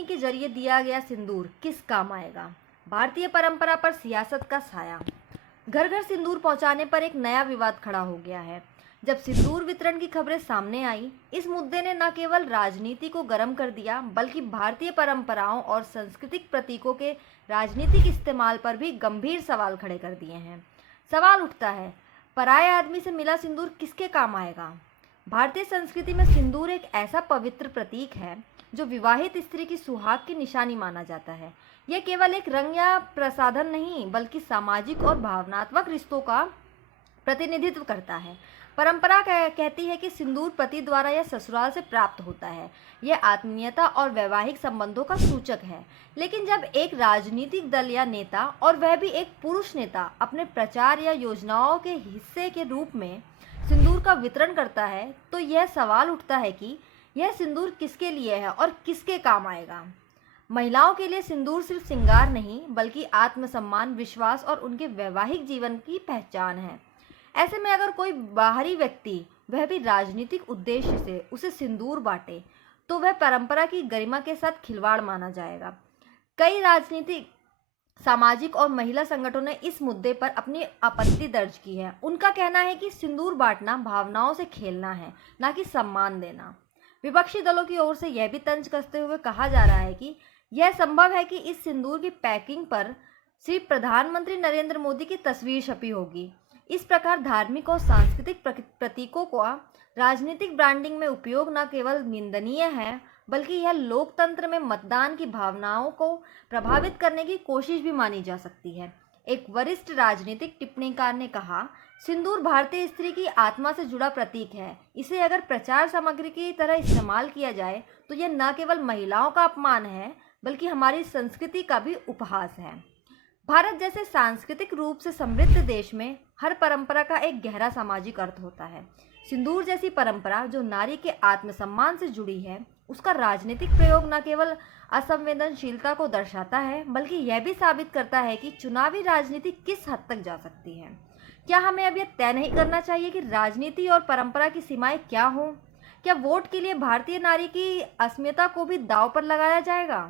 मंगनी के जरिए दिया गया सिंदूर किस काम आएगा? भारतीय परंपरा पर सियासत का साया। घर घर सिंदूर पहुंचाने पर एक नया विवाद खड़ा हो गया है। जब सिंदूर वितरण की खबरें सामने आई, इस मुद्दे ने न केवल राजनीति को गर्म कर दिया, बल्कि भारतीय परंपराओं और सांस्कृतिक प्रतीकों के राजनीतिक इस्तेमाल पर भी गंभीर सवाल खड़े कर दिए हैं। सवाल उठता है, पराये आदमी से मिला सिंदूर किसके काम आएगा? भारतीय संस्कृति में सिंदूर एक ऐसा पवित्र प्रतीक है जो विवाहित स्त्री की सुहाग की निशानी माना जाता है। यह केवल एक रंग या प्रसाधन नहीं, बल्कि सामाजिक और भावनात्मक रिश्तों का प्रतिनिधित्व करता है। परंपरा कहती है कि सिंदूर पति द्वारा या ससुराल से प्राप्त होता है। यह आत्मीयता और वैवाहिक संबंधों का सूचक है। लेकिन जब एक राजनीतिक दल या नेता, और वह भी एक पुरुष नेता, अपने प्रचार या योजनाओं के हिस्से के रूप में सिंदूर का वितरण करता है, तो यह सवाल उठता है कि यह सिंदूर किसके लिए है और किसके काम आएगा। महिलाओं के लिए सिंदूर सिर्फ श्रृंगार नहीं, बल्कि आत्मसम्मान, विश्वास और उनके वैवाहिक जीवन की पहचान है। ऐसे में अगर कोई बाहरी व्यक्ति, वह भी राजनीतिक उद्देश्य से, उसे सिंदूर बांटे, तो वह परंपरा की गरिमा के साथ खिलवाड़ माना जाएगा। कई राजनीतिक, सामाजिक और महिला संगठनों ने इस मुद्दे पर अपनी आपत्ति दर्ज की है। उनका कहना है कि सिंदूर बांटना भावनाओं से खेलना है, न कि सम्मान देना। विपक्षी दलों की ओर से यह भी तंज कसते हुए कहा जा रहा है कि यह संभव है कि इस सिंदूर की पैकिंग पर श्री प्रधानमंत्री नरेंद्र मोदी की तस्वीर छपी होगी। इस प्रकार धार्मिक और सांस्कृतिक प्रतीकों का राजनीतिक ब्रांडिंग में उपयोग न केवल निंदनीय है, बल्कि यह लोकतंत्र में मतदान की भावनाओं को प्रभावित करने की कोशिश भी मानी जा सकती है। एक वरिष्ठ राजनीतिक टिप्पणीकार ने कहा, सिंदूर भारतीय स्त्री की आत्मा से जुड़ा प्रतीक है। इसे अगर प्रचार सामग्री की तरह इस्तेमाल किया जाए तो यह न केवल महिलाओं का अपमान है, बल्कि हमारी संस्कृति का भी उपहास है। भारत जैसे सांस्कृतिक रूप से समृद्ध देश में हर परंपरा का एक गहरा सामाजिक अर्थ होता है। सिंदूर जैसी परंपरा जो नारी के आत्मसम्मान से जुड़ी है, उसका राजनीतिक प्रयोग न केवल असंवेदनशीलता को दर्शाता है, बल्कि यह भी साबित करता है कि चुनावी राजनीति किस हद तक जा सकती है। क्या हमें अब यह तय नहीं करना चाहिए कि राजनीति और परंपरा की सीमाएं क्या हों? क्या वोट के लिए भारतीय नारी की अस्मिता को भी दांव पर लगाया जाएगा?